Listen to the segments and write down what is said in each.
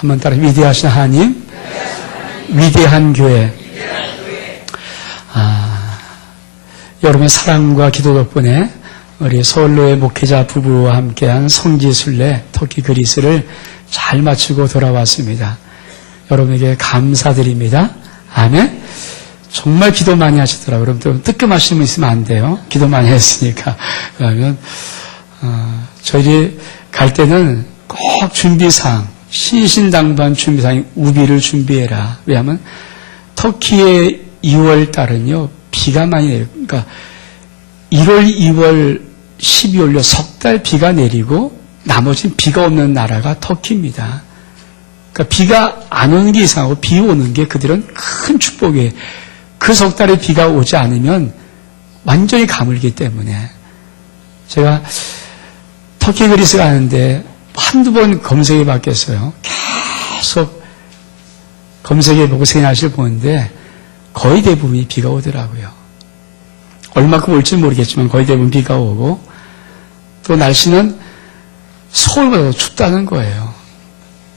한번 따라 위대하신 하나님, 위대한 교회. 여러분의 사랑과 기도 덕분에 우리 서울로의 목회자 부부와 함께한 성지순례 터키 그리스를 잘 마치고 돌아왔습니다. 여러분에게 감사드립니다. 아멘. 정말 기도 많이 하시더라고요. 여러분 뜨끔하시는 분 있으면 안 돼요. 기도 많이 했으니까. 그러면 저희들이 갈 때는 꼭 준비사항, 신신당부한 준비사항, 우비를 준비해라. 왜냐하면 터키의 2월 달은요 비가 많이 내려요. 그러니까 1월, 2월, 12월로 석 달 비가 내리고 나머지는 비가 없는 나라가 터키입니다. 그러니까 비가 안 오는 게 이상하고 비 오는 게 그들은 큰 축복이에요. 그 석 달에 비가 오지 않으면 완전히 가물기 때문에 제가 터키 그리스 가는데 한두 번 검색해 봤겠어요. 계속 검색해 보고 새날씨를 보는데 거의 대부분이 비가 오더라고요. 얼마큼 올지는 모르겠지만 거의 대부분 비가 오고 또 날씨는 서울보다 더 춥다는 거예요.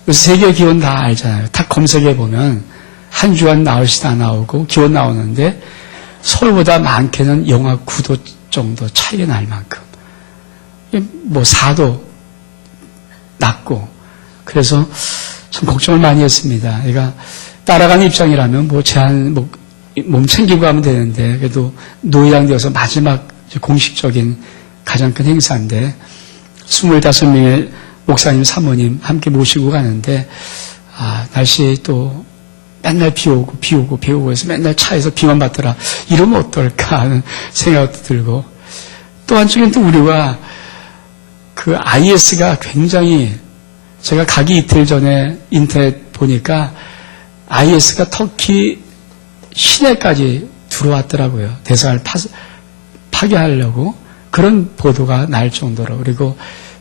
그래서 세계 기온 다 알잖아요. 딱 검색해 보면 한 주간 날씨 다 나오고 기온 나오는데 서울보다 많게는 영하 9도 정도 차이가 날 만큼 뭐 4도 낮고 그래서 참 걱정을 많이 했습니다. 그러니까 따라가는 입장이라면 뭐 몸 챙기고 가면 되는데 그래도 노예양되어서 마지막 공식적인 가장 큰 행사인데 25명의 목사님, 사모님 함께 모시고 가는데 날씨 또 맨날 비 오고 해서 맨날 차에서 비만 받더라. 이러면 어떨까 하는 생각도 들고 또 한쪽엔 또 우리가 그 IS가 굉장히 제가 가기 이틀 전에 인터넷 보니까 IS가 터키 시내까지 들어왔더라고요. 대사를 파괴하려고 그런 보도가 날 정도로. 그리고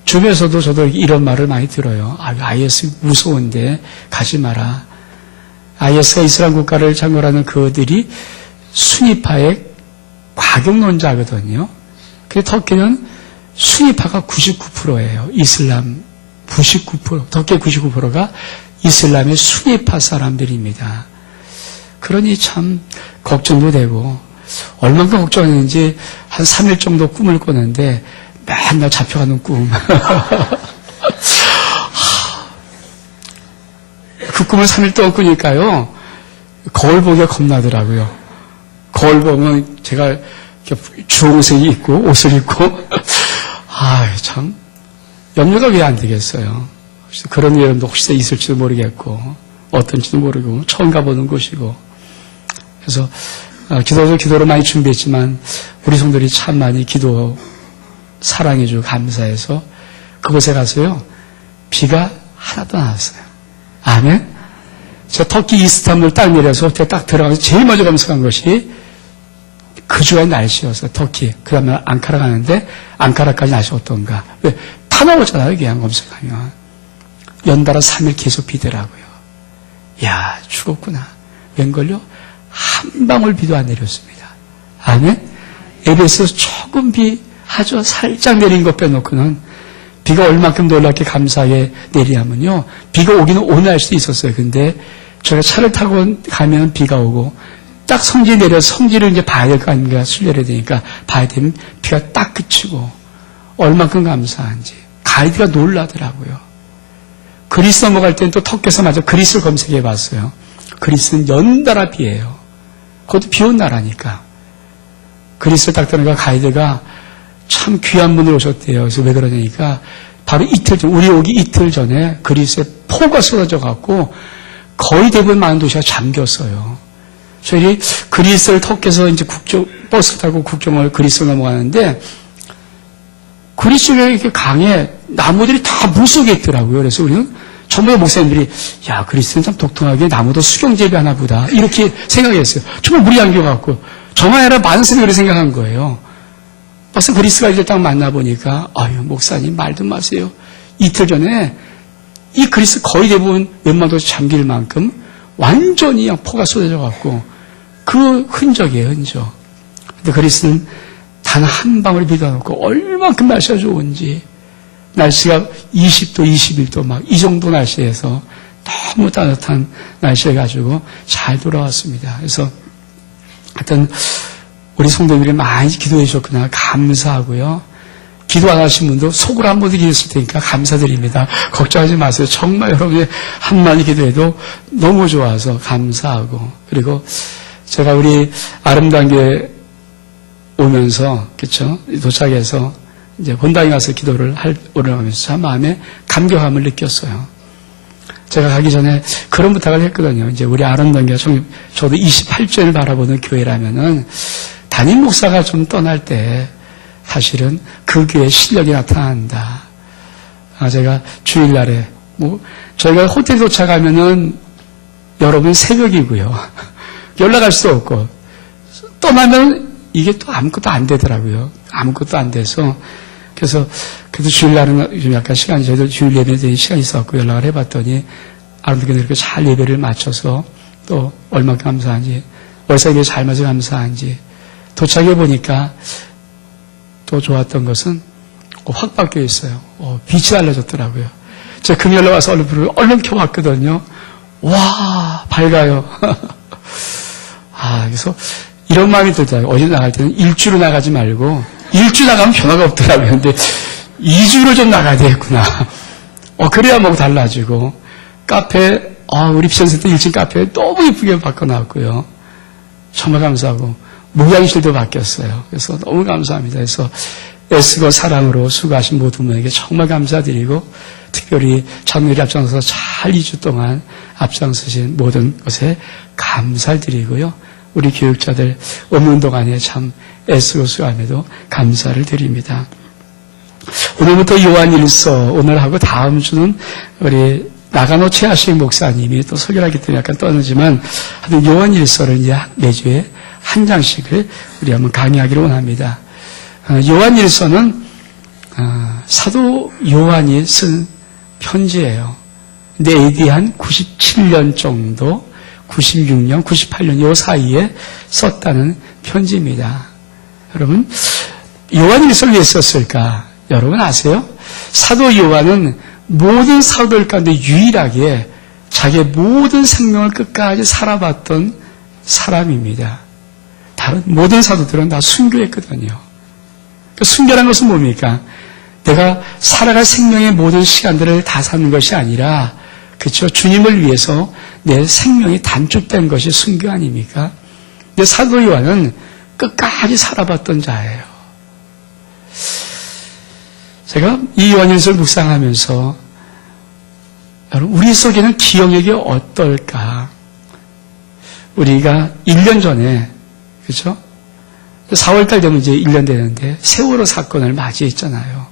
주변에서도 저도 이런 말을 많이 들어요. IS 무서운데 가지 마라. IS가 이슬람 국가를 창궐하는 그들이 순위파의 과격론자거든요. 근데 터키는 순위파가 99%예요. 이슬람 99%. 터키의 99%가 이슬람의 순위파 사람들입니다. 그러니 참 걱정도 되고 얼마나 걱정했는지 한 3일 정도 꿈을 꿨는데 맨날 잡혀가는 꿈. 그 꿈을 3일 동안 꾸니까요. 거울 보기가 겁나더라고요. 거울 보면 제가 주홍색이 있고 옷을 입고 참 염려가 왜 안 되겠어요. 그런 일도 혹시 있을지도 모르겠고 어떤지도 모르고 처음 가보는 곳이고 그래서 기도로 많이 준비했지만 우리 성도들이 참 많이 기도 사랑해주고 감사해서 그곳에 가서요 비가 하나도 안 왔어요. 아멘. 저 터키 이스탄불 딱 내려서 호텔 딱 들어가서 제일 먼저 검색한 것이 그 주의 날씨였어요. 터키. 그 다음에 앙카라 가는데 앙카라까지 날씨 어떤가. 왜? 다 나오잖아요. 그냥 검색하면. 연달아 3일 계속 비더라고요. 야 죽었구나. 웬걸요? 한 방울 비도 안 내렸습니다. 아멘. 에베소에서 조금 비 아주 살짝 내린 것 빼놓고는 비가 얼마큼 놀랍게 감사하게 내리냐면요. 비가 오기는 오늘 할 수도 있었어요. 근데 저희가 차를 타고 가면 비가 오고 딱 성지 내려서 성지를 이제 봐야 될 거 아닙니까? 순례를 되니까 봐야 되면 비가 딱 그치고 얼마큼 감사한지 가이드가 놀라더라고요. 그리스 넘어갈 때는 또 터키에서 마저 그리스를 검색해 봤어요. 그리스는 연달아 비예요. 그것도 비 온 나라니까. 그리스를 딱 들어가 가이드가 참 귀한 분을 오셨대요. 그래서 왜 그러냐니까 바로 이틀 전, 우리 오기 이틀 전에 그리스에 폭우가 쏟아져 갖고 거의 대부분 많은 도시가 잠겼어요. 저희 그리스를 터키에서 이제 버스 타고 국경을 그리스로 넘어가는데 그리스의 이렇게 강에 나무들이 다 물속에 있더라고요. 그래서 우리는 전부 목사님들이 야 그리스는 참 독특하게 나무도 수경 재배하나 보다 이렇게 생각했어요. 정말 물이 안겨갖고 저만 아니라 많은 사람이 그렇게 생각한 거예요. 벌써 그리스가 이제 딱 만나보니까 아유 목사님 말도 마세요. 이틀 전에 이 그리스 거의 대부분 웬만한 도시 잠길 만큼 완전히 폭우가 쏟아져갖고 그 흔적이에요. 흔적. 근데 그리스는 단 한 방울 비도 안 오고 얼만큼 날씨가 좋은지 날씨가 20도, 21도 막 이 정도 날씨에서 너무 따뜻한 날씨에 가지고 잘 돌아왔습니다. 그래서 하여튼 우리 성도님들이 많이 기도해 주셨구나 감사하고요. 기도 안 하신 분도 속으로 한번 드리셨을 테니까 감사드립니다. 걱정하지 마세요. 정말 여러분이 한마디 기도해도 너무 좋아서 감사하고, 그리고 제가 우리 아름다운 교회 오면서, 그쵸? 도착해서 이제 본당에 가서 기도를 올라가면서 참 마음에 감격함을 느꼈어요. 제가 가기 전에 그런 부탁을 했거든요. 이제 우리 아름다운 교회, 저도 28주년을 바라보는 교회라면은 담임 목사가 좀 떠날 때 사실은 그 교회의 실력이 나타난다. 제가 주일날에, 저희가 호텔 도착하면은 여러분 새벽이고요. 연락할 수도 없고, 떠나면 이게 또 아무것도 안 되더라고요. 아무것도 안 돼서. 그래서, 그래도 주일날은 좀 약간 시간이, 저희도 주일 예배에 시간이 있었고 연락을 해봤더니, 아름답게 이렇게 잘 예배를 마쳐서 또 얼마나 감사한지, 월사 예배 잘 맞아 감사한지, 도착해 보니까 또 좋았던 것은 확 바뀌어 있어요. 빛이 달라졌더라고요. 제가 금요일에 와서 얼른 켜봤거든요. 와, 밝아요. 그래서 이런 마음이 들더라고요. 어디 나갈 때는 일주로 나가지 말고, 일주 나가면 변화가 없더라고요. 근데 2주로 좀 나가야 되겠구나. 그래야 뭐 달라지고, 카페, 우리 비전센터 1층 카페 너무 예쁘게 바꿔놨고요. 정말 감사하고, 목양실도 바뀌었어요. 그래서 너무 감사합니다. 그래서 애쓰고 사랑으로 수고하신 모든 분에게 정말 감사드리고, 특별히 장로들이 앞장서서 잘 2주 동안 앞장서신 모든 것에 감사를 드리고요. 우리 교육자들 없는 동안에 참 애쓰고 수고함에도 감사를 드립니다. 오늘부터 요한일서, 오늘하고 다음 주는 우리 나가노 최하식 목사님이 또 설교하기 때문에 약간 떠나지만, 하여튼 요한일서를 이제 매주에 한 장씩을 우리 한번 강의하기를 원합니다. 요한일서는 사도 요한이 쓴 편지예요. 근데 AD 한 97년 정도, 96년, 98년 요 사이에 썼다는 편지입니다. 여러분, 요한일서를 왜 썼을까? 여러분 아세요? 사도 요한은 모든 사도들 가운데 유일하게 자기의 모든 생명을 끝까지 살아봤던 사람입니다. 다른 모든 사도들은 다 순교했거든요. 순교라는 것은 뭡니까? 내가 살아갈 생명의 모든 시간들을 다 사는 것이 아니라, 그렇죠? 주님을 위해서 내 생명이 단축된 것이 순교 아닙니까? 근데 사도 요한은 끝까지 살아봤던 자예요. 제가 이 요한일서를 묵상하면서 여러분, 우리 속에는 기억력이 어떨까? 우리가 1년 전에, 그렇죠? 4월달 되면 이제 1년 되는데 세월호 사건을 맞이했잖아요.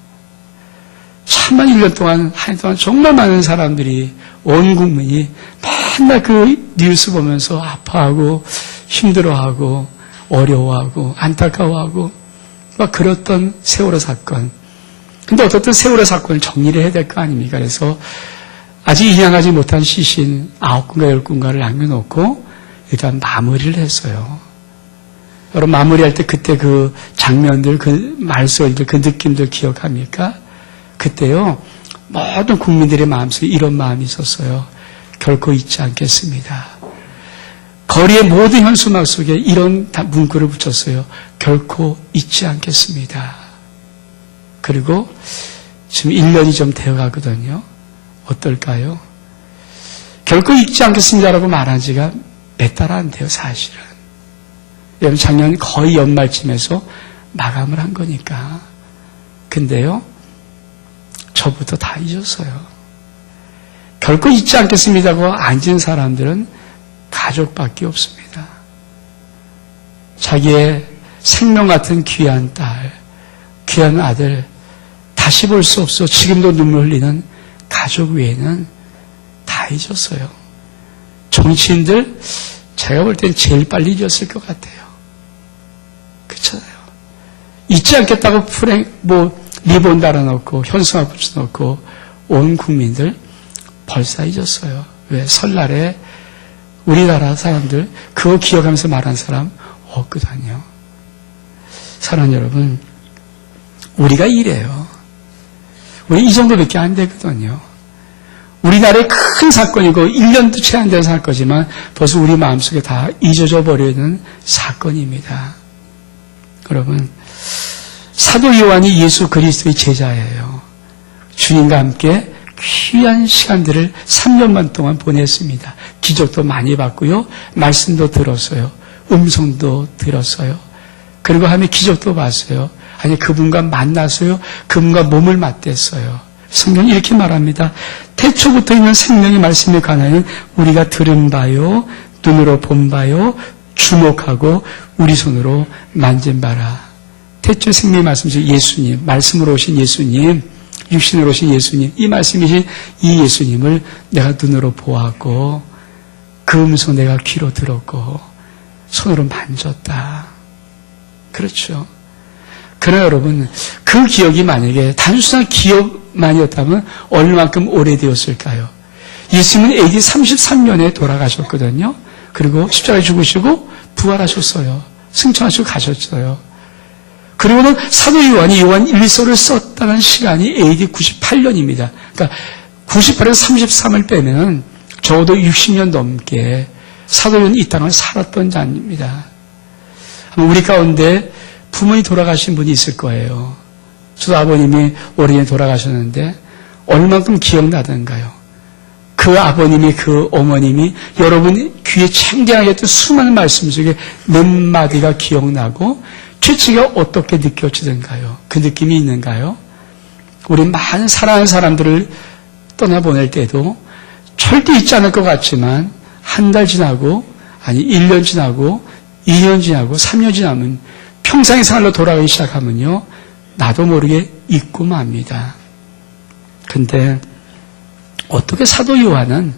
참만 1년 동안, 한 해 동안 정말 많은 사람들이, 온 국민이 맨날 그 뉴스 보면서 아파하고 힘들어하고 어려워하고 안타까워하고 막 그랬던 세월호 사건. 근데 어떻든 세월호 사건을 정리를 해야 될 거 아닙니까? 그래서 아직 인양하지 못한 시신 9군가 10군가를 남겨놓고 일단 마무리를 했어요. 여러분, 마무리할 때 그때 그 장면들, 그 말소리들, 그 느낌들 기억합니까? 그때요, 모든 국민들의 마음속에 이런 마음이 있었어요. 결코 잊지 않겠습니다. 거리의 모든 현수막 속에 이런 문구를 붙였어요. 결코 잊지 않겠습니다. 그리고 지금 1년이 좀 되어 가거든요. 어떨까요? 결코 잊지 않겠습니다라고 말한 지가 몇 달 안 돼요, 사실은. 여러분, 작년 거의 연말쯤에서 마감을 한 거니까. 근데요, 저부터 다 잊었어요. 결코 잊지 않겠습니다고 앉은 사람들은 가족밖에 없습니다. 자기의 생명 같은 귀한 딸, 귀한 아들, 다시 볼 수 없어 지금도 눈물 흘리는 가족 외에는 다 잊었어요. 정치인들, 제가 볼 땐 제일 빨리 잊었을 것 같아요. 그렇잖아요. 잊지 않겠다고 리본 달아놓고, 현수막 붙여놓고, 온 국민들 벌써 잊었어요. 왜? 설날에 우리나라 사람들, 그거 기억하면서 말한 사람 없거든요. 사랑하는 여러분, 우리가 이래요. 우리 이 정도밖에 안 되거든요. 우리나라의 큰 사건이고 1년도 채 안 된 사건이지만 벌써 우리 마음속에 다 잊어져 버리는 사건입니다. 여러분, 사도 요한이 예수 그리스도의 제자예요. 주님과 함께 귀한 시간들을 3년만 동안 보냈습니다. 기적도 많이 봤고요. 말씀도 들었어요. 음성도 들었어요. 그리고 하며 기적도 봤어요. 아니, 그분과 만났어요. 그분과 몸을 맞댔어요. 성경이 이렇게 말합니다. 태초부터 있는 생명의 말씀에 관하여는 우리가 들은 바요, 눈으로 본 바요, 주목하고 우리 손으로 만진 바라. 태초 생명의 말씀이신 예수님, 말씀으로 오신 예수님, 육신으로 오신 예수님, 이 말씀이신 이 예수님을 내가 눈으로 보았고 그 음성 내가 귀로 들었고 손으로 만졌다. 그렇죠. 그러나 여러분, 그 기억이 만약에 단순한 기억만이었다면 얼마만큼 오래되었을까요? 예수님은 AD 33년에 돌아가셨거든요. 그리고 십자가에 죽으시고 부활하셨어요. 승천하시고 가셨어요. 그리고는 사도 요한이 요한 1서를 썼다는 시간이 AD 98년입니다. 그러니까 98에서 33을 빼면 적어도 60년 넘게 사도 요한이 이 땅을 살았던 자입니다. 우리 가운데 부모님 돌아가신 분이 있을 거예요. 저도 아버님이 오래전에 돌아가셨는데 얼만큼 기억나던가요? 그 아버님이, 그 어머님이 여러분 귀에 창대하게 했던 수많은 말씀 중에 몇 마디가 기억나고 최치가 어떻게 느껴지던가요? 그 느낌이 있는가요? 우리 많은 사랑하는 사람들을 떠나보낼 때도 절대 잊지 않을 것 같지만 한 달 지나고, 아니 1년 지나고 2년 지나고 3년 지나면 평생의 생활로 돌아가기 시작하면요, 나도 모르게 잊고 맙니다. 근데 어떻게 사도 요한은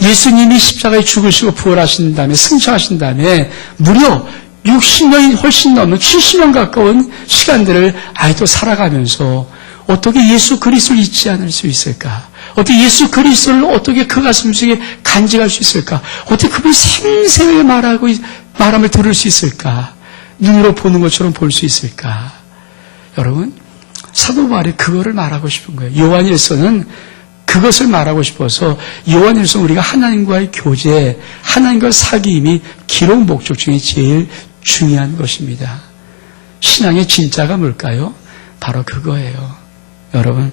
예수님이 십자가에 죽으시고 부활하신 다음에 승천하신 다음에 무려 60년이 훨씬 넘는 70년 가까운 시간들을 아직도 살아가면서 어떻게 예수 그리스도를 잊지 않을 수 있을까? 어떻게 예수 그리스도를 어떻게 그 가슴속에 간직할 수 있을까? 어떻게 그분이 생생하게 말함을 들을 수 있을까? 눈으로 보는 것처럼 볼 수 있을까? 여러분, 사도 바울이 그거를 말하고 싶은 거예요. 요한일서는 그것을 말하고 싶어서 요한일서 우리가 하나님과의 교제, 하나님과의 사귐이 기록 목적 중에 제일 중요한 것입니다. 신앙의 진짜가 뭘까요? 바로 그거예요. 여러분,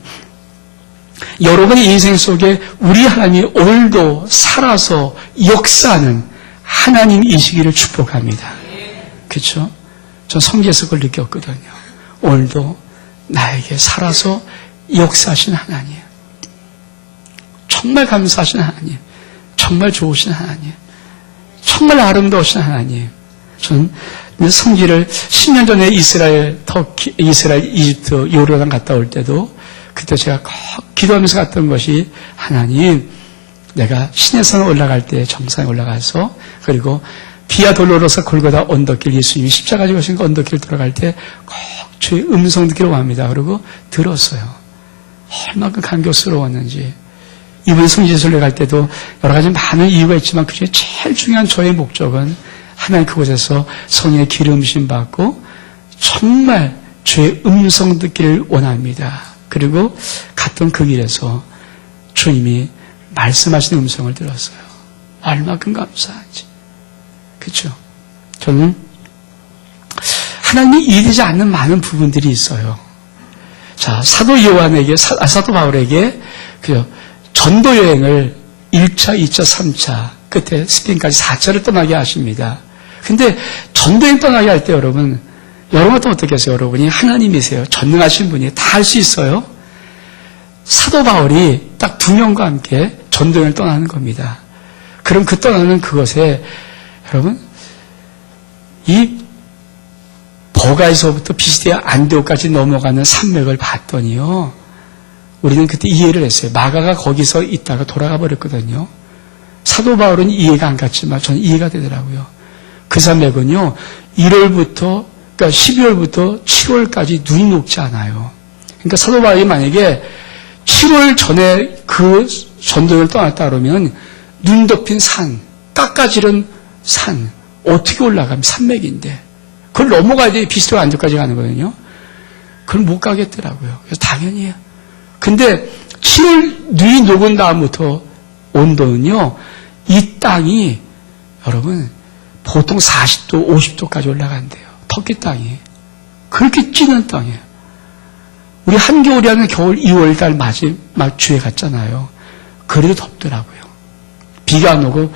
여러분의 인생 속에 우리 하나님이 오늘도 살아서 역사하는 하나님이시기를 축복합니다. 그렇죠? 전 성경에서 그걸 느꼈거든요. 오늘도 나에게 살아서 역사하신 하나님, 정말 감사하신 하나님, 정말 좋으신 하나님, 정말 아름다우신 하나님. 저는 성지를 10년 전에 이스라엘, 이집트, 요르단 갔다 올 때도 그때 제가 기도하면서 갔던 것이, 하나님, 내가 시내산 올라갈 때 정상에 올라가서, 그리고 비아 돌로로사 골고다 언덕길, 예수님이 십자가 지고 오신 그 언덕길 들어갈 때 꼭 주의 음성 듣기로 합니다. 그리고 들었어요. 얼마큼 감격스러웠는지. 이번에 성지순례 갈 때도 여러 가지 많은 이유가 있지만 그 중에 제일 중요한 저의 목적은 하나님 그곳에서 성령의 기름부심 받고 정말 주의 음성 듣기를 원합니다. 그리고 갔던 그 길에서 주님이 말씀하시는 음성을 들었어요. 얼마큼 감사한지. 그렇죠? 저는 하나님이 이해되지 않는 많은 부분들이 있어요. 자, 사도 요한에게, 사도 바울에게 그 전도 여행을 1차, 2차, 3차, 끝에 스페인까지 4차를 떠나게 하십니다. 근데 전도여행 떠나게 할 때 여러분, 여러분은 어떻게 하세요? 여러분이 하나님이세요. 전능하신 분이 다 할 수 있어요. 사도 바울이 딱 2명과 함께 전도여행을 떠나는 겁니다. 그럼 그 떠나는 그것에 여러분, 이 버가에서부터 비스디아 안디옥까지 넘어가는 산맥을 봤더니요, 우리는 그때 이해를 했어요. 마가가 거기서 있다가 돌아가 버렸거든요. 사도 바울은 이해가 안 갔지만 저는 이해가 되더라고요. 그 산맥은요, 1월부터, 그러니까 12월부터 7월까지 눈이 녹지 않아요. 그러니까 사도 바울이 만약에 7월 전에 그 전도를 떠났다 그러면 눈 덮인 산, 깎아지른 산, 어떻게 올라가면 산맥인데 그걸 넘어가야 돼. 비스디아 안디옥까지 가는 거거든요. 그걸 못 가겠더라고요. 그래서 당연히 근데 7월 눈이 녹은 다음부터 온도는요, 이 땅이 여러분 보통 40도, 50도까지 올라간대요. 터키 땅이. 그렇게 찌는 땅이에요. 우리 한겨울이 하는 겨울 2월달 마지막 주에 갔잖아요. 그래도 덥더라고요. 비가 안 오고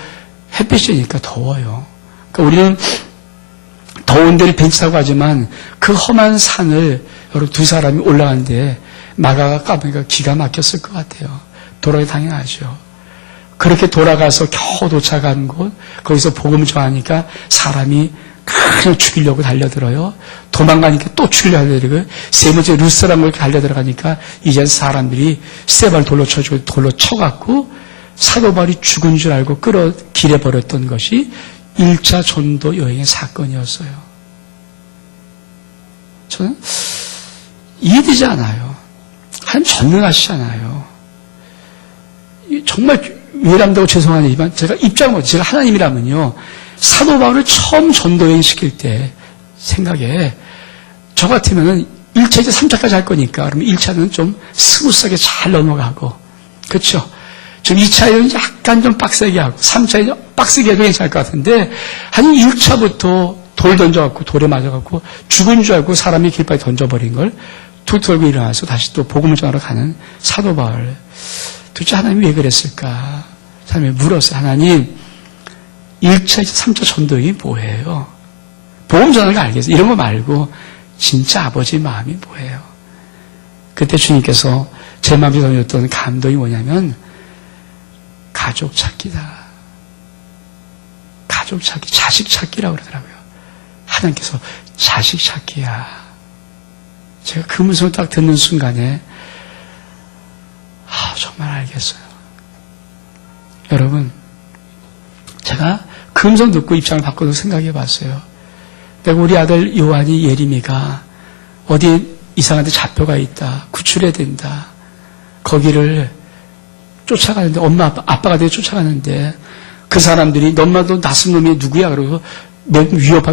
햇빛이니까 더워요. 그러니까 우리는 더운 데를 벤치 타고 가지만 그 험한 산을 여러분 두 사람이 올라가는데 마가가 까보니까 기가 막혔을 것 같아요. 돌아가기 당연하죠. 그렇게 돌아가서 겨우 도착한 곳, 거기서 복음 전하니까 사람이 그냥 죽이려고 달려들어요. 도망가니까 또 죽이려고 달려들고요. 세 번째 루스라는 걸 달려들어가니까 이제 사람들이 세발 돌로 쳐주고 돌로 쳐갖고 사도 바울이 죽은 줄 알고 끌어 길에 버렸던 것이 1차 전도 여행의 사건이었어요. 저는 이해되지 않아요. 하나님 전능하시잖아요. 정말 외람되고 죄송한 얘기지만 제가 제가 하나님이라면요. 사도 바울을 처음 전도여행 시킬 때 생각에 저 같으면은 1차, 2차, 3차까지 할 거니까 그러면 1차는 좀 스무스하게 잘 넘어가고 그렇죠? 좀 2차에는 약간 좀 빡세게 하고 3차에 빡세게 해도 괜찮을 것 같은데 한 1차부터 돌 던져갖고 돌에 맞아갖고 죽은 줄 알고 사람이 길바에 던져버린 걸 툭 털고 일어나서 다시 또 복음을 전하러 가는 사도 바울. 도대체 하나님이 왜 그랬을까? 하나님이 물었어요. 하나님 1차, 2차, 3차 전도행이 뭐예요? 복음 전하는 거 알겠어요. 이런 거 말고 진짜 아버지 마음이 뭐예요? 그때 주님께서 제 마음에 던졌던 감동이 뭐냐면 가족 찾기다. 가족 찾기, 자식 찾기라고 그러더라고요. 하나님께서 자식 찾기야. 제가 그 문성을 딱 듣는 순간에 정말 알겠어요. 여러분, 제가 그 음성 듣고 입장을 바꿔서 생각해 봤어요. 내가 우리 아들 요한이 예림이가 어디에 이상한 데 잡혀가 있다. 구출해야 된다. 거기를 쫓아가는데 엄마 아빠가 되게 쫓아가는데 그 사람들이 너마도 낯선 놈이 누구야 그러고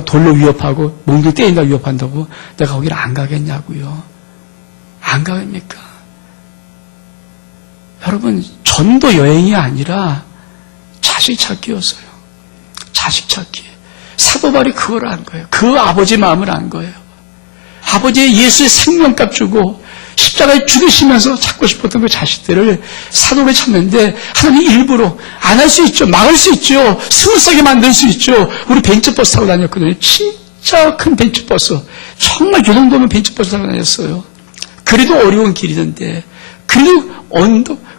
돌로 위협하고 몽둥이 때린다 위협한다고 내가 거기를 안 가겠냐고요. 안 가겠습니까? 여러분 전도 여행이 아니라 자식 찾기였어요. 자식 찾기. 사도 바울이 그걸 안 거예요. 그 아버지 마음을 안 거예요. 아버지의 예수의 생명값 주고 십자가에 죽으시면서 찾고 싶었던 그 자식들을 사도를 찾는데 하나님이 일부러 안 할 수 있죠. 막을 수 있죠. 스무스하게 만들 수 있죠. 우리 벤츠버스 타고 다녔거든요. 진짜 큰 벤츠버스. 정말 요 정도면 벤츠버스 타고 다녔어요. 그래도 어려운 길이던데 그래도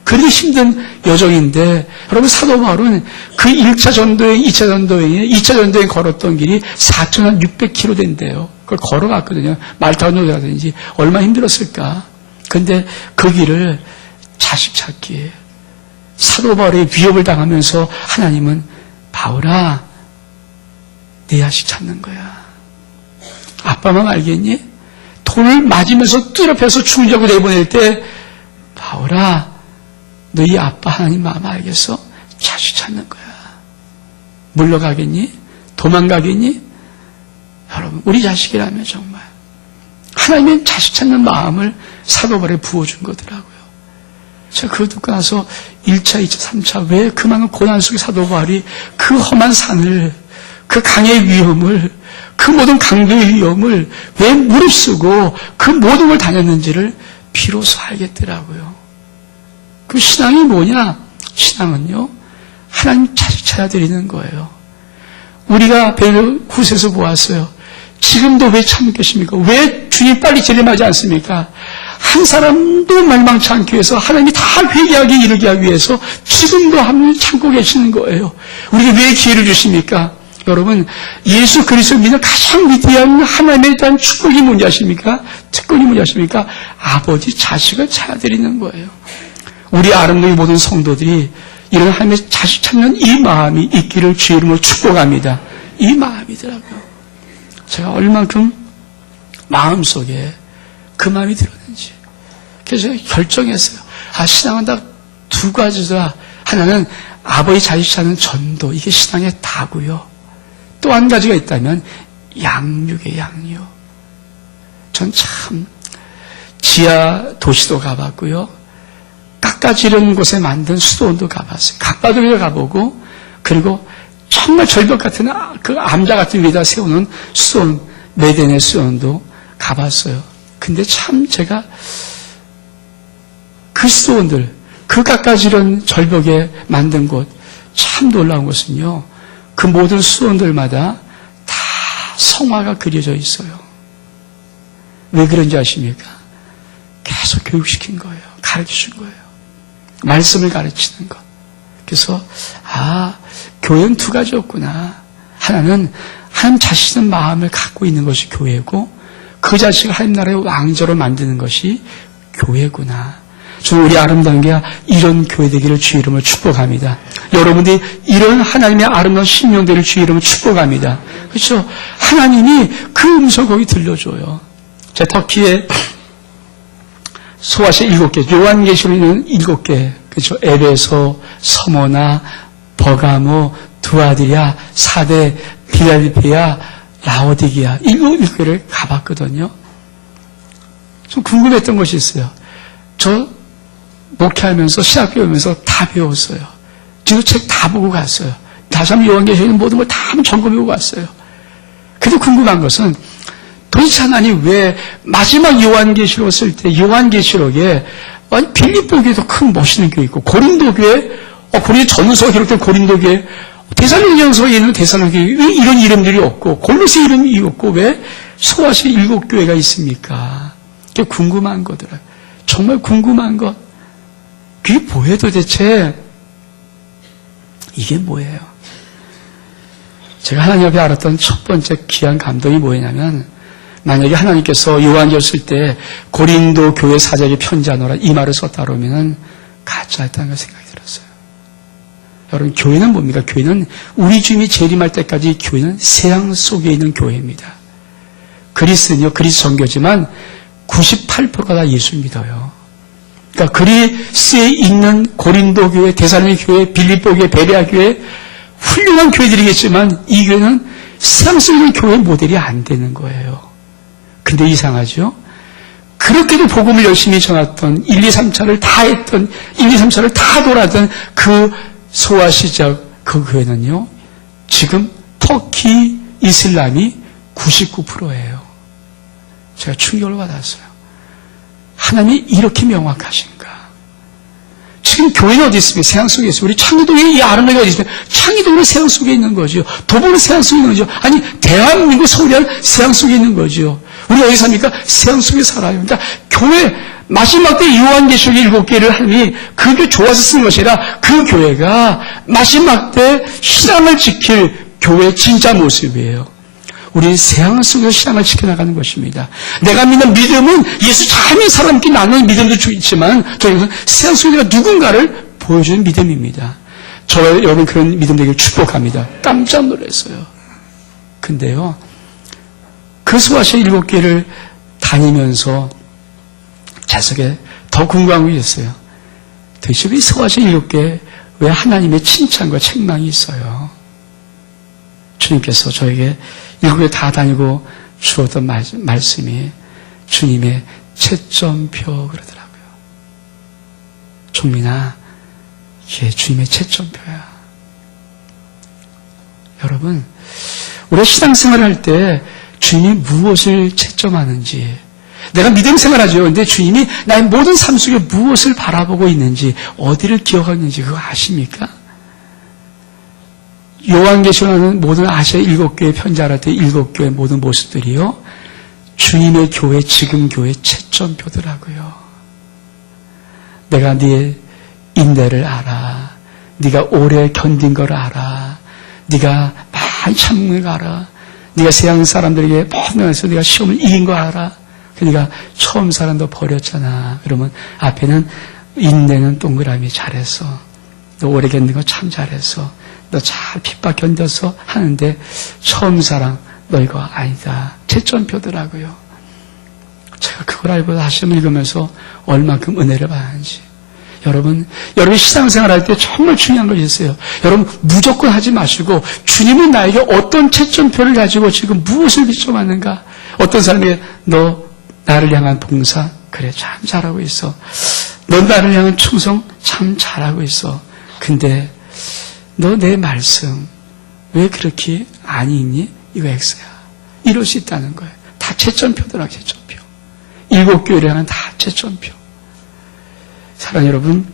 그래도 힘든 여정인데 여러분 사도 바울은 그 1차 전도여행, 2차 전도여행에 2차 전도여행 걸었던 길이 4,600km 된대요. 그걸 걸어갔거든요. 말 타고 놀아가든지 얼마나 힘들었을까. 근데 그 길을 자식 찾기에 사도 바울의 위협을 당하면서 하나님은 바울아 내 자식 찾는 거야. 아빠만 알겠니? 돌을 맞으면서 뚜렷해서 죽으려고 내보낼 때 바울아 너희 아빠 하나님 마음 알겠어? 자식 찾는 거야. 물러가겠니? 도망가겠니? 여러분 우리 자식이라면 정말 하나님의 자식 찾는 마음을 사도 바울에 부어준 거더라고요. 제가 그거 듣고 나서 1차, 2차, 3차 왜 그 많은 고난 속에 사도 바울이 그 험한 산을 그 강의 위험을 그 모든 강도의 위험을 왜 무릅쓰고 그 모든 걸 다녔는지를 비로소 알겠더라고요. 그 신앙이 뭐냐? 신앙은요 하나님 자식 찾아드리는 거예요. 우리가 후세에서 보았어요. 지금도 왜 참고 계십니까? 왜 주님 빨리 재림하지 않습니까? 한 사람도 멸망치 않기 위해서 하나님이 다 회개하게 이르게 하기 위해서 지금도 하나님 참고 계시는 거예요. 우리가 왜 기회를 주십니까? 여러분 예수 그리스도를 믿는 가장 위대한 하나님에 대한 축복이 뭔지 아십니까? 특권이 뭔지 아십니까? 아버지 자식을 찾아드리는 거예요. 우리 아름다운 모든 성도들이 이런 하나님의 자식 찾는 이 마음이 있기를 주의 이름으로 축복합니다. 이 마음이더라고요. 제가 얼만큼 마음속에 그 마음이 들었는지. 그래서 제가 결정했어요. 신앙은 딱 두 가지다. 하나는 아버지 자식 찾는 전도. 이게 신앙의 다고요. 또 한 가지가 있다면 양육의 양육. 전 참 지하 도시도 가봤고요. 깎아지른 곳에 만든 수도원도 가봤어요. 각바도에 가보고, 그리고 정말 절벽 같은 그 암자 같은 위에다 세우는 수도원, 메덴의 수도원도 가봤어요. 근데 참 제가 그 수도원들, 그 깎아지른 절벽에 만든 곳, 참 놀라운 것은요, 그 모든 수도원들마다 다 성화가 그려져 있어요. 왜 그런지 아십니까? 계속 교육시킨 거예요. 가르쳐준 거예요. 말씀을 가르치는 것. 그래서 교회는 두 가지였구나. 하나는 하나님 자신의 마음을 갖고 있는 것이 교회고, 그 자식을 하나님 나라의 왕자로 만드는 것이 교회구나. 저는 우리 아름다운 게 이런 교회 되기를 주의 이름으로 축복합니다. 여러분들이 이런 하나님의 아름다운 신명되기를 주의 이름으로 축복합니다. 그렇죠? 하나님이 그 음성 거기 들려줘요. 제 터키에 소아시 7개, 요한계시록에는 7개, 그렇죠? 에베소, 서모나, 버가모, 두아디아, 사대, 빌라델피아, 라오디게아, 7개를 가봤거든요. 좀 궁금했던 것이 있어요. 저 목회하면서 신학 배우면서 다 배웠어요. 지도 책 다 보고 갔어요. 다시 한번 요한계시록에 모든 걸 다 한번 점검해보고 갔어요. 그래도 궁금한 것은 도대체 하나님 왜 마지막 요한계시록을 쓸 때 요한계시록에 빌립보교에도 큰 멋있는 교회 있고 고린도교에 고린도 전서가 기록된 고린도교에 데살로니가서에 있는 데살로니가 왜 이런 이름들이 없고 골로새 이름이 없고 왜 소아시 7교회가 있습니까? 그게 궁금한 거더라고요. 정말 궁금한 것. 그게 뭐예요 도대체? 이게 뭐예요? 제가 하나님 앞에 알았던 첫 번째 귀한 감동이 뭐냐면 만약에 하나님께서 요한계시록 쓸 때 고린도 교회 사자에게 편지하노라 이 말을 썼다 그러면 가짜였다는 생각이 들었어요. 여러분 교회는 뭡니까? 교회는 우리 주님이 재림할 때까지 교회는 세상 속에 있는 교회입니다. 그리스는요 그리스 정교지만 98%가 다 예수 믿어요. 그러니까 그리스에 있는 고린도 교회, 데살로니가 교회, 빌립보 교회, 베레아 교회 훌륭한 교회들이겠지만 이 교회는 세상 속에 있는 교회 모델이 안 되는 거예요. 근데 이상하죠? 그렇게도 복음을 열심히 전했던 1, 2, 3차를 다 했던 1, 2, 3차를 다 돌았던 그 소아시적 그 교회는요 지금 터키 이슬람이 99%예요. 제가 충격을 받았어요. 하나님이 이렇게 명확하신가? 지금 교회는 어디 있습니까? 세상 속에 있어요. 우리 창의동에 이 아름다운 게 어디 있습니까? 창의동은 세상 속에 있는 거죠. 도보는 세상 속에 있는 거죠. 아니 대한민국 서울은 세상 속에 있는 거죠. 우리 어디 삽니까? 세상 속에 살아요. 그러니까 교회 마지막 때 요한계시록 7개를 하니 그게 좋아서 쓴 것이 아니라 그 교회가 마지막 때 신앙을 지킬 교회의 진짜 모습이에요. 우리 세상 속에서 신앙을 지켜나가는 것입니다. 내가 믿는 믿음은 예수 잘 믿는 사람끼리 나누는 믿음도 있지만 저희는 세상 속에 내가 누군가를 보여주는 믿음입니다. 저와 여러분 그런 믿음 되기를 축복합니다. 깜짝 놀랐어요. 근데요 그 소아시 7개를 다니면서 제 속에 더 궁금한 게 있어요. 도대체 왜 소아시 7개 왜 하나님의 칭찬과 책망이 있어요? 주님께서 저에게 7개 다 다니고 주었던 말씀이 주님의 채점표 그러더라고요. 종민아, 이게 주님의 채점표야. 여러분, 우리가 신앙생활을 할 때 주님이 무엇을 채점하는지, 내가 믿음 생활하죠. 그런데 주님이 나의 모든 삶 속에 무엇을 바라보고 있는지, 어디를 기억하는지 그거 아십니까? 요한계시록은 모든 아시아 7교회 편지할 때 7교회 모든 모습들이요. 주님의 교회, 지금 교회 채점표더라고요. 내가 네 인내를 알아. 네가 오래 견딘 걸 알아. 네가 많이 참는 걸 알아. 네가 세상 사람들에게 모든 면에서 네가 시험을 이긴 거 알아. 네가 처음 사람도 버렸잖아. 그러면 앞에는 인내는 동그라미 잘했어. 너 오래 견딘 거 참 잘했어. 너 잘 핍박 견뎌서 하는데 처음 사랑 너 이거 아니다. 채점표더라고요. 제가 그걸 알고 다시 한번 읽으면서 얼만큼 은혜를 받았는지. 여러분 신앙생활 할 때 정말 중요한 것이 있어요. 여러분 무조건 하지 마시고 주님은 나에게 어떤 채점표를 가지고 지금 무엇을 비춰왔는가. 어떤 사람에게 너 나를 향한 봉사 그래 참 잘하고 있어. 넌 나를 향한 충성 참 잘하고 있어. 근데 너 내 말씀 왜 그렇게 안 읽니? 이거 X야. 이럴 수 있다는 거예요. 다 채점표더라, 채점표. 7교회를 향한 다 채점표. 사랑하는 여러분,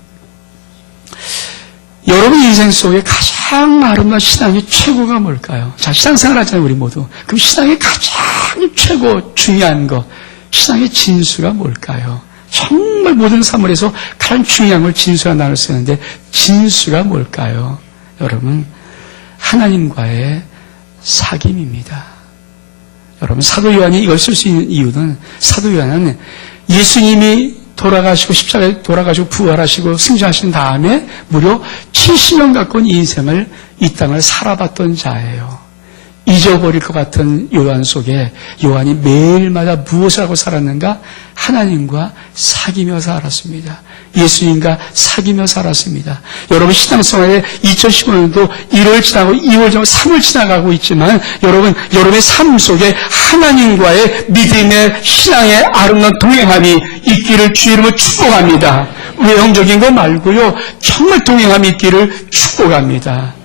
여러분 인생 속에 가장 아름다운 신앙의 최고가 뭘까요? 자, 신앙생활 하잖아요, 우리 모두. 그럼 신앙의 가장 최고 중요한 것, 신앙의 진수가 뭘까요? 정말 모든 사물에서 가장 중요한 걸 진수라 나눌 수 있는데, 진수가 뭘까요? 여러분, 하나님과의 사귐입니다. 여러분, 사도 요한이 이걸 쓸 수 있는 이유는, 사도 요한은 예수님이 돌아가시고 십자가에 돌아가시고 부활하시고 승천하신 다음에 무려 70년 가까운 인생을 이 땅을 살아봤던 자예요. 잊어버릴 것 같은 요한 속에 요한이 매일마다 무엇을 하고 살았는가? 하나님과 사귀며 살았습니다. 예수님과 사귀며 살았습니다. 여러분, 신앙생활에 2015년도 1월 지나고 2월 지나고 3월 지나가고 있지만 여러분의 삶 속에 하나님과의 믿음의 신앙의 아름다운 동행함이 있기를 주의 이름으로 축복합니다. 외형적인 거 말고요, 정말 동행함이 있기를 축복합니다.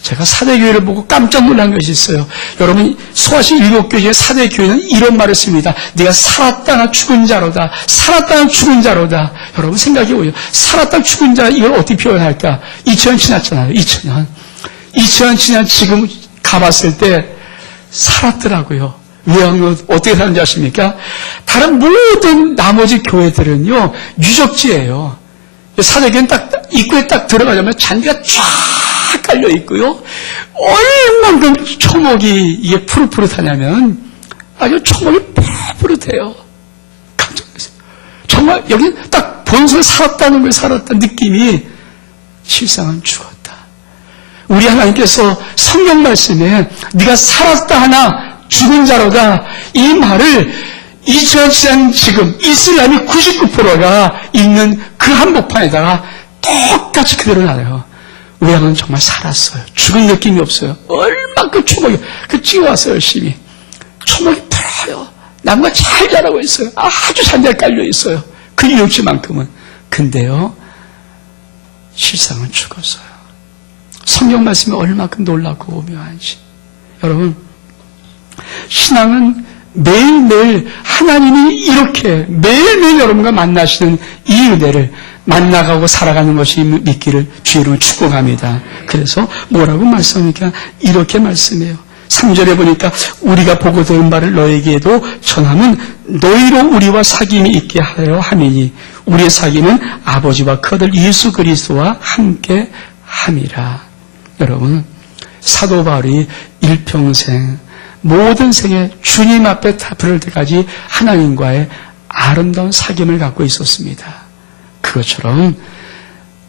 제가 사대교회를 보고 깜짝 놀란 것이 있어요. 여러분, 소아시 7교회의 사대교회는 이런 말을 씁니다. 네가 살았다나 죽은 자로다. 살았다나 죽은 자로다. 여러분 생각해 보세요. 살았다 죽은 자, 이걸 어떻게 표현할까? 2000년 지났잖아요. 2000년 지난 지금 가봤을 때 살았더라고요. 왜 어떻게 사는지 아십니까? 다른 모든 나머지 교회들은요, 유적지예요. 사대교회는 딱 입구에 딱 들어가자면 잔디가 쫙 깔려 있고요. 얼만큼 초목이 이게 푸릇푸릇하냐면 아주 초목이 푸릇푸릇해요. 깜짝 놀랐어요. 정말 여기 딱 본선 살았다는 걸 살았다는 느낌이 실상은 죽었다. 우리 하나님께서 성경 말씀에 네가 살았다 하나 죽은 자로다, 이 말을 2000년 지난 지금 이슬람이 99%가 있는 그 한복판에다가 똑같이 그대로 놔요. 외양은 정말 살았어요. 죽은 느낌이 없어요. 얼마큼 초목이, 찍어왔어요, 열심히. 초목이 풀어요. 나무가 잘 자라고 있어요. 아주 잔디가 깔려 있어요. 그 유적지만큼은. 근데요, 실상은 죽었어요. 성경 말씀이 얼마큼 놀랍고 오묘한지. 여러분, 신앙은 매일매일 하나님이 이렇게 매일매일 여러분과 만나시는 이 은혜를 만나가고 살아가는 것이 믿기를 주의 이름으로 축복합니다. 그래서 뭐라고 말씀합니까? 이렇게 말씀해요. 3절에 보니까 우리가 보고 들은 바를 너에게도 전함은 너희로 우리와 사귐이 있게 하여 함이니 우리의 사귐은 아버지와 그 아들 예수 그리스도와 함께 함이라. 여러분, 사도 바울이 일평생 모든 생에 주님 앞에 부를 때까지 하나님과의 아름다운 사귐을 갖고 있었습니다. 그것처럼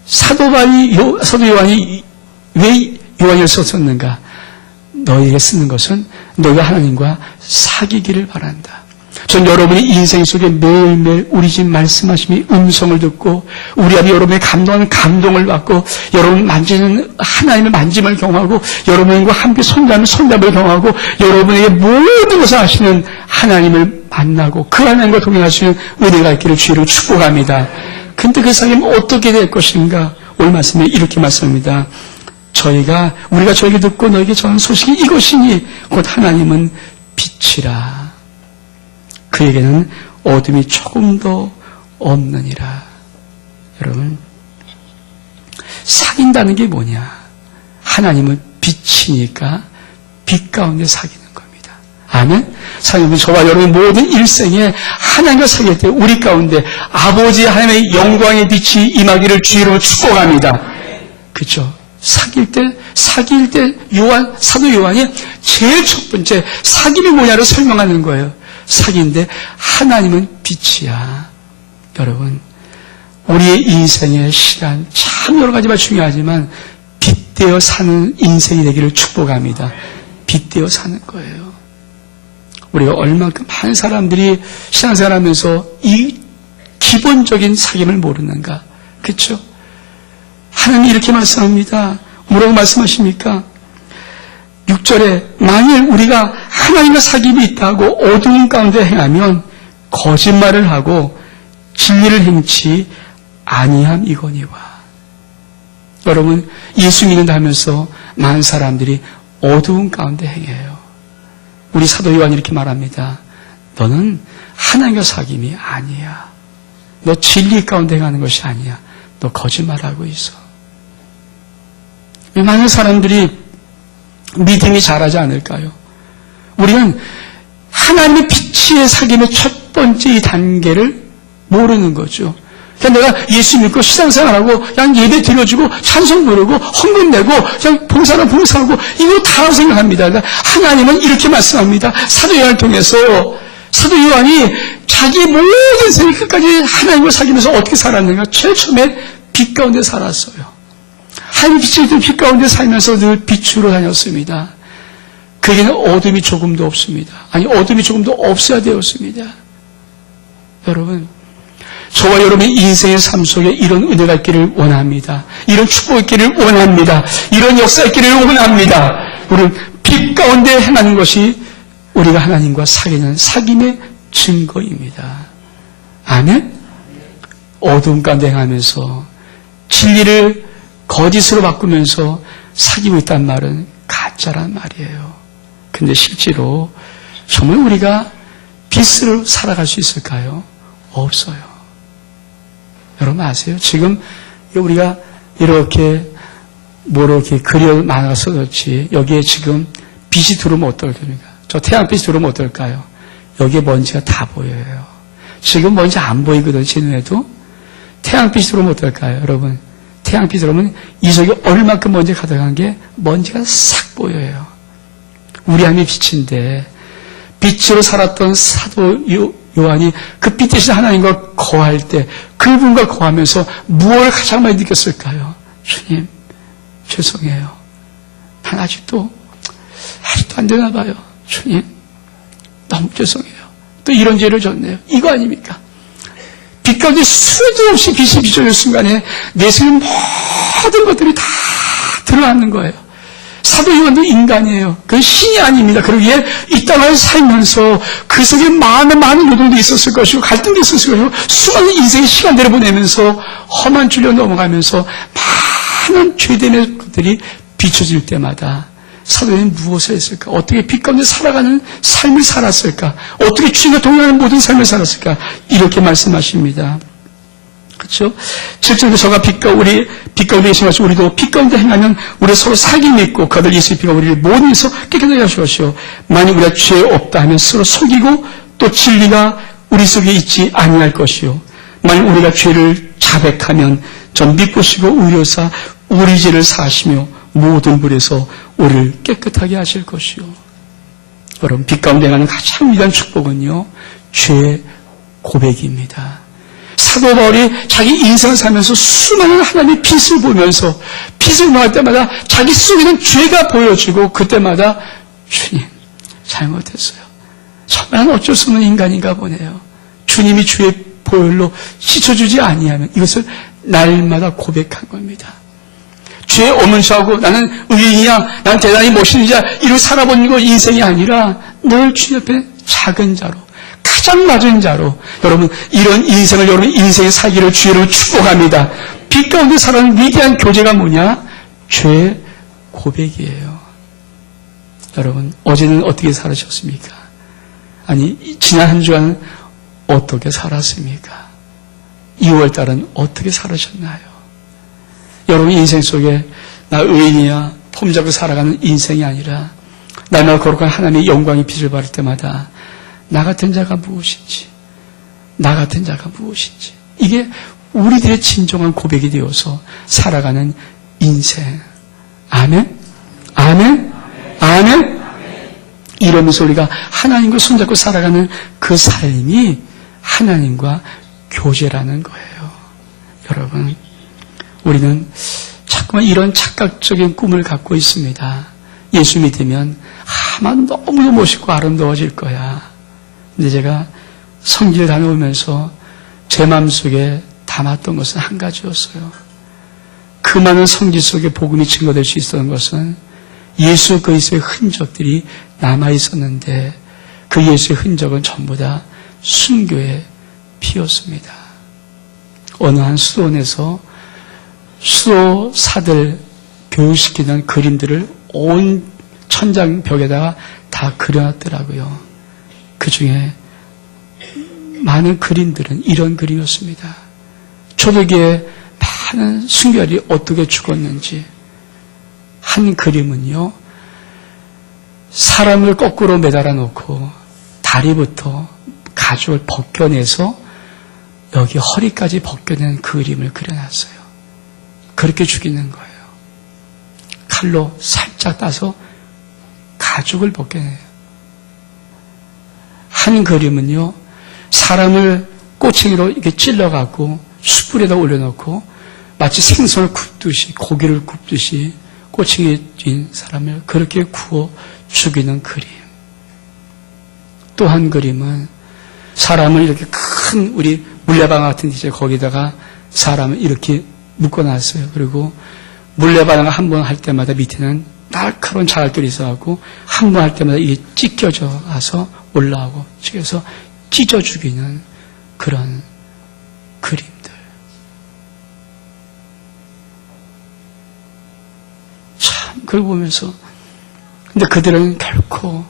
사도 요한이 왜 요한을 썼었는가? 너희에게 쓰는 것은 너희가 하나님과 사귀기를 바란다. 전 여러분이 인생 속에 매일매일 우리 집 말씀하심이 음성을 듣고 우리 앞에 여러분의 감동하는 감동을 받고 여러분 만지는 하나님의 만짐을 경험하고 여러분과 함께 손잡는 손잡을 경험하고 여러분에게 모든 것을 하시는 하나님을 만나고 그 하나님과 동행하시는 은혜가 있기를 주의로 축복합니다. 근데 그 사귐은 어떻게 될 것인가? 오늘 말씀에 이렇게 말씀합니다. 우리가 저에게 듣고 너에게 전한 소식이 이것이니 곧 하나님은 빛이라. 그에게는 어둠이 조금도 없느니라. 여러분, 사귄다는 게 뭐냐? 하나님은 빛이니까 빛 가운데 사귀는 겁니다. 아멘? 사랑하는 저와 여러분 모든 일생에 하나님과 사귈 때 우리 가운데 아버지 하나님의 영광의 빛이 임하기를 주의로 축복합니다. 그렇죠? 사귈 때 사도 요한이 제일 첫 번째 사귐이 뭐냐를 설명하는 거예요. 사귐인데 하나님은 빛이야. 여러분, 우리의 인생의 시간 참 여러 가지가 중요하지만 빛되어 사는 인생이 되기를 축복합니다. 빛되어 사는 거예요. 우리가 얼만큼 많은 사람들이 신앙생활하면서 이 기본적인 사귐을 모르는가? 그렇죠? 하나님이 이렇게 말씀합니다. 뭐라고 말씀하십니까? 6절에 만일 우리가 하나님과 사귐이 있다고 어두운 가운데 행하면 거짓말을 하고 진리를 행치 아니함이거니와. 여러분, 예수 믿는다 하면서 많은 사람들이 어두운 가운데 행해요. 우리 사도 요한이 이렇게 말합니다. 너는 하나님과 사귐이 아니야. 너 진리 가운데 행하는 것이 아니야. 너 거짓말하고 있어. 많은 사람들이 믿음이 자라지 않을까요? 우리는 하나님의 빛의 사귐의 첫 번째 이 단계를 모르는 거죠. 그냥 내가 예수 믿고 신앙생활하고 그냥 예배 드려주고 찬송 부르고 헌금 내고 그냥 봉사는 봉사하고 이거 다 생각합니다. 그러니까 하나님은 이렇게 말씀합니다. 사도 요한을 통해서 사도 요한이 자기 모든 생이 끝까지 하나님을 사귀면서 어떻게 살았는가? 제일 처음에 빛 가운데 살았어요. 하나님의 빛이 있던 빛 가운데 살면서 늘 빛으로 다녔습니다. 그에게는 어둠이 조금도 없습니다. 아니, 어둠이 조금도 없어야 되었습니다. 여러분, 저와 여러분의 인생의 삶 속에 이런 은혜가 있기를 원합니다. 이런 축복이 있기를 원합니다. 이런 역사 있기를 원합니다. 우리는 빛 가운데 행하는 것이 우리가 하나님과 사귀는 사귐의 증거입니다. 아멘? 어두운 가운데 행하면서 진리를 거짓으로 바꾸면서 사귀고 있다는 말은 가짜란 말이에요. 근데 실제로 정말 우리가 빛으로 살아갈 수 있을까요? 없어요. 여러분 아세요? 지금 우리가 이렇게 이렇게 그려 만화가 써졌지 여기에 지금 빛이 들어오면 어떨까요? 저 태양빛이 들어오면 어떨까요? 여기에 먼지가 다 보여요. 지금 먼지 안 보이거든요. 제 눈에도. 태양빛이 들어오면 어떨까요? 여러분 태양빛이 들어오면 이 속에 얼마큼 먼지가 가득한 게 먼지가 싹 보여요. 우리 안에 빛인데 빛으로 살았던 사도 요한이 그 빛 대신 하나님과 거할 때 그분과 거하면서 무엇을 가장 많이 느꼈을까요? 주님 죄송해요. 난 아직도 안 되나 봐요. 주님 너무 죄송해요. 또 이런 죄를 졌네요. 이거 아닙니까? 빛 가운데 수도 없이 빛이 비춰질 순간에 내 속에 모든 것들이 다 드러나는 거예요. 사도 요한도 인간이에요. 그건 신이 아닙니다. 그러기에 이 땅을 살면서 그 속에 많은 노동도 있었을 것이고 갈등도 있었을 것이고 수많은 인생의 시간들을 보내면서 험한 줄로 넘어가면서 많은 죄됨의 것들이 비춰질 때마다 사도 요한이 무엇을 했을까? 어떻게 빛 가운데 살아가는 삶을 살았을까? 어떻게 주님과 동행하는 모든 삶을 살았을까? 이렇게 말씀하십니다. 그렇죠? 7절에 저가 빛 가운데 계신 것이 우리도 빛 가운데 행하면 우리 서로 사귐이 있고 그 아들 예수의 피가 우리를 모든 일에서 깨끗하게 하실 것이요 만약 우리가 죄 없다 하면 서로 속이고 또 진리가 우리 속에 있지 아니할 것이요 만약 우리가 죄를 자백하면 전 믿고시고 의로사 우리 죄를 사하시며 모든 불에서 우리를 깨끗하게 하실 것이요. 여러분 빛 가운데 행하는 가장 위대한 축복은요 죄 고백입니다. 사도 바울이 자기 인생을 살면서 수많은 하나님의 빛을 보면서 빛을 나갈 때마다 자기 속에는 죄가 보여지고 그때마다 주님 잘못했어요. 정말 어쩔 수 없는 인간인가 보네요. 주님이 주의 보혈로 씻어주지 아니하면 이것을 날마다 고백한 겁니다. 죄 없는 자하고 나는 의인이야, 나는 대단히 멋있는 자 이렇게 살아본 거 인생이 아니라 늘 주님 옆에 작은 자로 가장 낮은 자로 여러분 이런 인생을 여러분 인생의 살기를 주의로 축복합니다. 빛 가운데 살아가는 위대한 교제가 뭐냐? 죄 고백이에요. 여러분 어제는 어떻게 살으셨습니까? 아니 지난 한 주간은 어떻게 살았습니까? 2월달은 어떻게 살으셨나요? 여러분 인생 속에 나 의인이야 폼 잡고 살아가는 인생이 아니라 날마다 거룩한 하나님의 영광의 빛을 받을 때마다 나 같은 자가 무엇인지 나 같은 자가 무엇인지 이게 우리들의 진정한 고백이 되어서 살아가는 인생. 아멘? 아멘? 아멘? 이러면서 우리가 하나님과 손잡고 살아가는 그 삶이 하나님과 교제라는 거예요. 여러분 우리는 자꾸만 이런 착각적인 꿈을 갖고 있습니다. 예수 믿으면 아마 너무도 멋있고 아름다워질 거야. 근데 제가 성지를 다녀오면서 제 마음속에 담았던 것은 한 가지였어요. 그 많은 성지 속에 복음이 증거될 수 있었던 것은 예수 그리스도의 흔적들이 남아있었는데 그 예수의 흔적은 전부 다 순교의 피였습니다. 어느 한 수도원에서 수도사들 교육시키는 그림들을 온 천장 벽에다가 다 그려놨더라고요. 그 중에 많은 그림들은 이런 그림이었습니다. 초대교회 많은 순결이 어떻게 죽었는지. 한 그림은요, 사람을 거꾸로 매달아 놓고 다리부터 가죽을 벗겨내서 여기 허리까지 벗겨낸 그림을 그려놨어요. 그렇게 죽이는 거예요. 칼로 살짝 따서 가죽을 벗겨내요. 한 그림은요, 사람을 꼬챙이로 이렇게 찔러갖고 숯불에다 올려놓고 마치 생선을 굽듯이, 고기를 굽듯이 꼬챙이에 쥔 사람을 그렇게 구워 죽이는 그림. 또 한 그림은 사람을 이렇게 큰 우리 물레방 같은 이제 거기다가 사람을 이렇게 묶어놨어요. 그리고 물레방을 한 번 할 때마다 밑에는 날카로운 자갈들이 있어갖고 한 번 할 때마다 이게 찢겨져 가서 올라오고 찢겨서 찢어 죽이는 그런 그림들. 참 그걸 보면서 근데 그들은 결코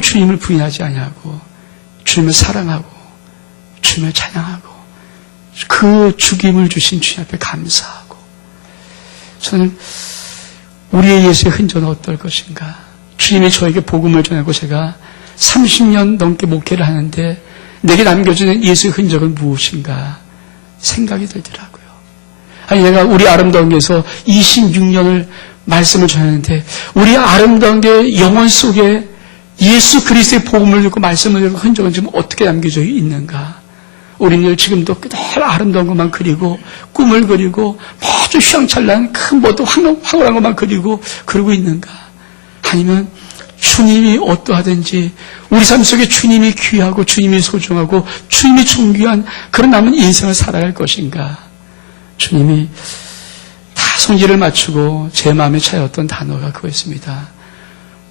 주님을 부인하지 아니하고 주님을 사랑하고 주님을 찬양하고 그 죽임을 주신 주님 앞에 감사하고 저는 우리의 예수의 흔적은 어떨 것인가. 주님이 저에게 복음을 전하고 제가 30년 넘게 목회를 하는데 내게 남겨주는 예수의 흔적은 무엇인가 생각이 들더라고요. 아니 내가 우리 아름다운 교회에서 26년을 말씀을 전하는데 우리 아름다운 교회 영혼 속에 예수 그리스도의 복음을 듣고 말씀을 듣고 흔적은 지금 어떻게 남겨져 있는가. 우리는 지금도 그대로 아름다운 것만 그리고 꿈을 그리고 아주 휘황찬란한 큰 뭐도 황홀한 것만 그러고 있는가. 아니면 주님이 어떠하든지 우리 삶 속에 주님이 귀하고 주님이 소중하고 주님이 존귀한 그런 남은 인생을 살아갈 것인가. 주님이 다 성질을 맞추고 제 마음에 차였던 단어가 그거였습니다.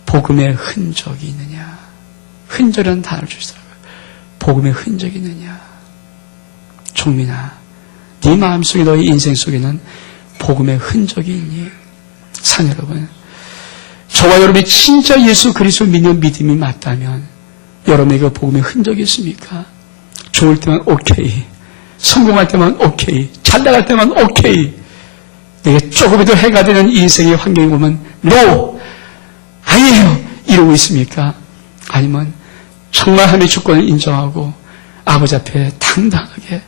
복음의 흔적이 있느냐. 흔적이라는 단어를 주시더라고요. 복음의 흔적이 있느냐. 종민아, 네 마음속에 너의 인생 속에는 복음의 흔적이 있니? 산 여러분, 저와 여러분이 진짜 예수 그리스도를 믿는 믿음이 맞다면 여러분에게 복음의 흔적이 있습니까? 좋을 때만 오케이, 성공할 때만 오케이, 잘 나갈 때만 오케이, 내게 조금이라도 해가 되는 인생의 환경이 오면 NO! 아니에요! 이러고 있습니까? 아니면 정말 하나님의 주권을 인정하고 아버지 앞에 당당하게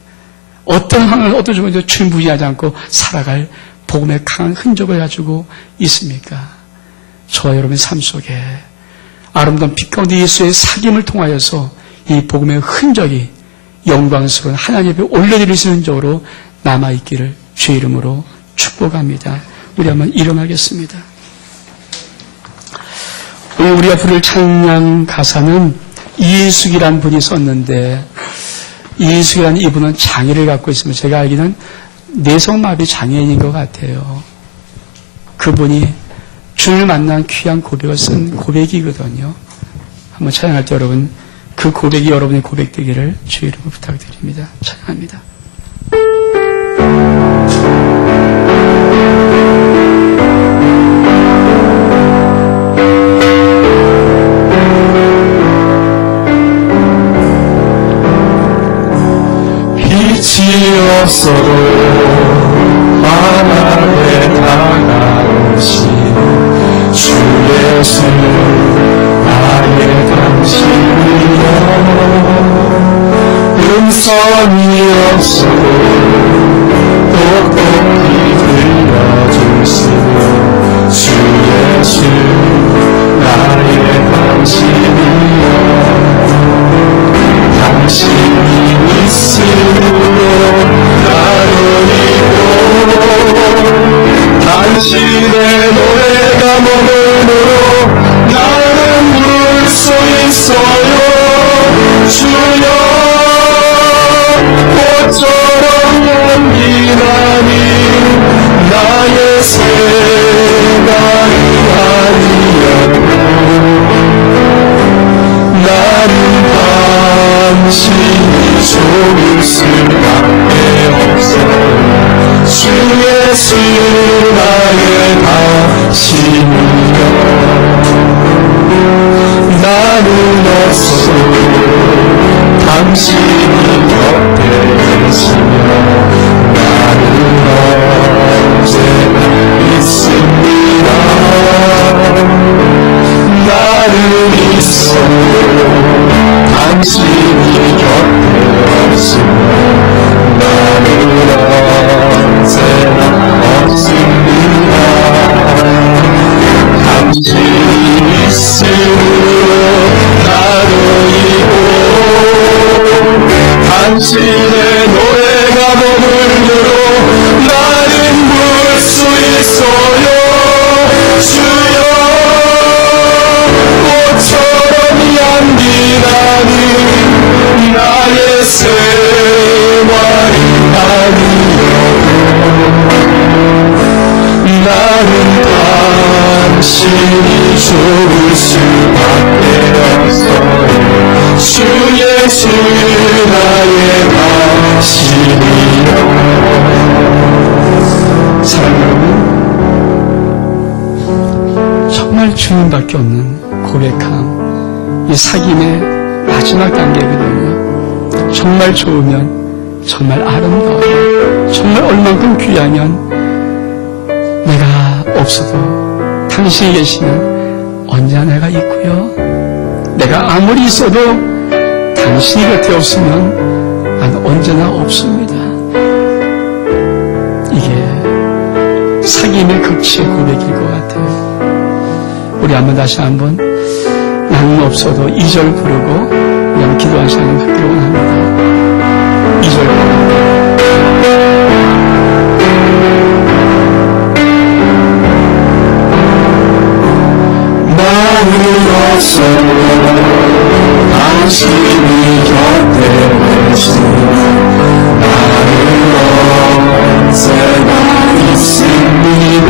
어떤 상황을 어떤 조건에도 주님 부인하지 않고 살아갈 복음의 강한 흔적을 가지고 있습니까? 저와 여러분의 삶 속에 아름다운 빛 가운데 예수의 사귐을 통하여서 이 복음의 흔적이 영광스러운 하나님 앞에 올려드릴 수 있는 흔적으로 남아있기를 주의 이름으로 축복합니다. 우리 한번 일어나겠습니다. 오늘 우리가 부를 찬양 가사는 이인숙이라는 분이 썼는데 이인숙이라는 이분은 장애를 갖고 있습니다. 제가 알기는 내성마비 장애인인 것 같아요. 그분이 주님을 만난 귀한 고백을 쓴 고백이거든요. 한번 찬양할 때 여러분 그 고백이 여러분의 고백 되기를 주의 이름으로 부탁드립니다. 찬양합니다. 빛이 없어도 환하게 다가오신 주 예수 나의 당신이여 음성이 없어도 똑똑히 들려주시는 주 예수 나의 당신이여 당신이 있음으로 나를 이고 당신의 노래가 머물므로 나는 부를 수 있어요. 주여 꽃처럼 연기나니 나의 생각이 아니었고 나는 당신이 좋을 수밖에 예수 나의 다심이여 나는 없어 당신이 곁에 계시며 나는 언제나 있습니다. 나는 있어도 당신이 곁에 없으며 나는 언제나 없습니다. 당신이 있으므로 나도 있고 당신의 노래가 머물므로 나는 물 수 있어요. 주여 꽃처럼 향기나는 나의 생활이 아니여 나는 당신이 좋을 수밖에 없어요. 주 예수 나의 다심이여. 사랑하는 여러분, 정말 주님밖에 없는 고백함, 이 사귐의 마지막 단계거든요. 정말 좋으면, 정말 아름다우면, 정말 얼만큼 귀하면 내가 없어도 당신이 계시면 언제나 내가 있고요. 내가 아무리 있어도 당신이 곁에 없으면 난 언제나 없습니다. 이게 사귐의 극치의 고백일 것 같아요. 우리 한번 다시 한번 나는 없어도 2절 부르고 우리 한번 기도한 시간을 갖기를 원합니다. 2절 부릅니다. 나는 없어도 당신이 곁에 계시며 나는 언제나 있습니다.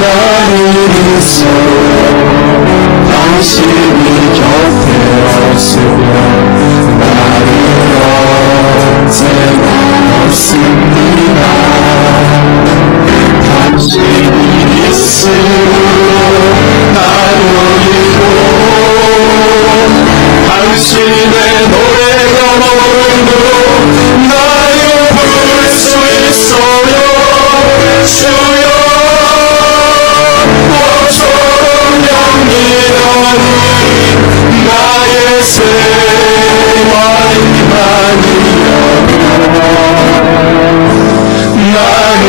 나는 있어도 당신이 곁에 없으며 나는 언제나 없습니다. 당신이 있으므로 나도 있고 당신의 노래가 머물므로 나는 부를 수 있어요. 주여 꽃처럼 향기나는 나의 생활이만이여 나는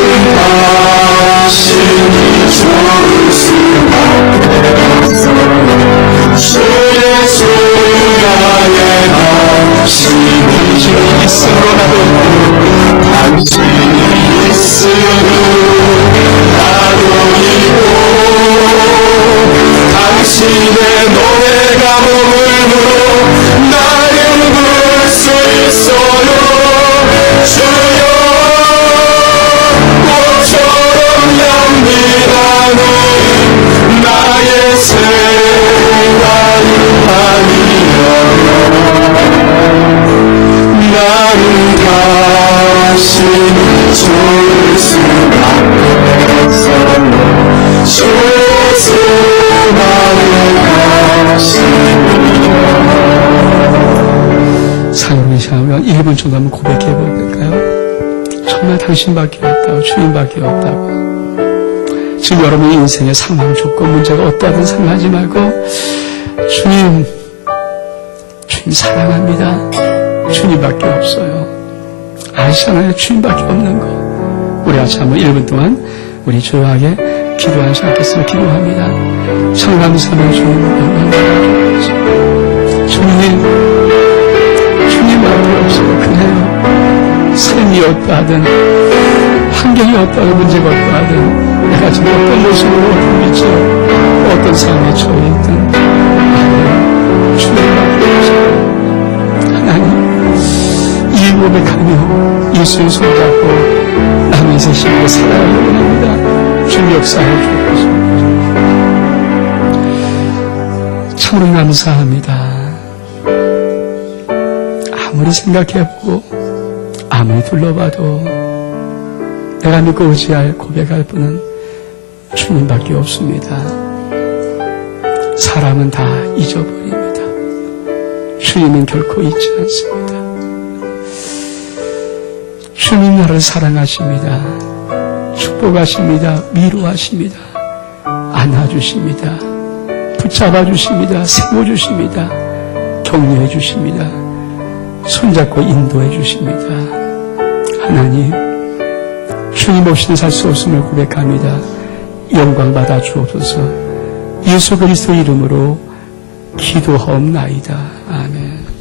당신이 좋을 수밖에 없어요. 주 예수 나의 당신이 있으므로 나도 당신이 있으므로 나도 있고 당신의 노래가 머물므로 나는 부를 수 있어요. 주여 꽃처럼 향기나는 나의 생활이 아니여 나는 당신이 좋을 수밖에 없어요. 주 예수 나의 다심이여. 사랑하는 시간 우리가 1분 정도 한번 고백해 볼까요? 정말 당신밖에 없다고, 주님밖에 없다고. 지금 여러분의 인생의 상황, 조건, 문제가 어떠하든 상하지 말고 주님 사랑합니다. 주님밖에 없어요. 아시잖아요. 주님밖에 없는 거. 우리 같이 한번 1분 동안 우리 조용하게 기도하는 시간 갖겠습니다. 기도합니다. 참 감사하며 주님 영광받아주옵소서. 주님밖에 없어요. 그래요. 삶이 어떠하든 환경이 어떠하든 문제가 어떠하든 내가 지금 어떤 모습으로 어떤 위치로 어떤 상황에 처해 있든 주님밖에 없어요. 하나님 이 고백하며 예수의 손잡고 남의 세상으로 살아가려고 합니다. 주님 역사해 주옵소서. 참으로 감사합니다. 아무리 생각해보고 아무리 둘러봐도 내가 믿고 의지할 고백할 분은 주님밖에 없습니다. 사람은 다 잊어버립니다. 주님은 결코 잊지 않습니다. 주님 나를 사랑하십니다. 축복하십니다. 위로하십니다. 안아주십니다. 붙잡아주십니다. 세워주십니다. 격려해주십니다. 손잡고 인도해주십니다. 하나님, 주님 없이는 살 수 없음을 고백합니다. 영광 받아 주옵소서. 예수 그리스도 이름으로 기도하옵나이다. 아멘.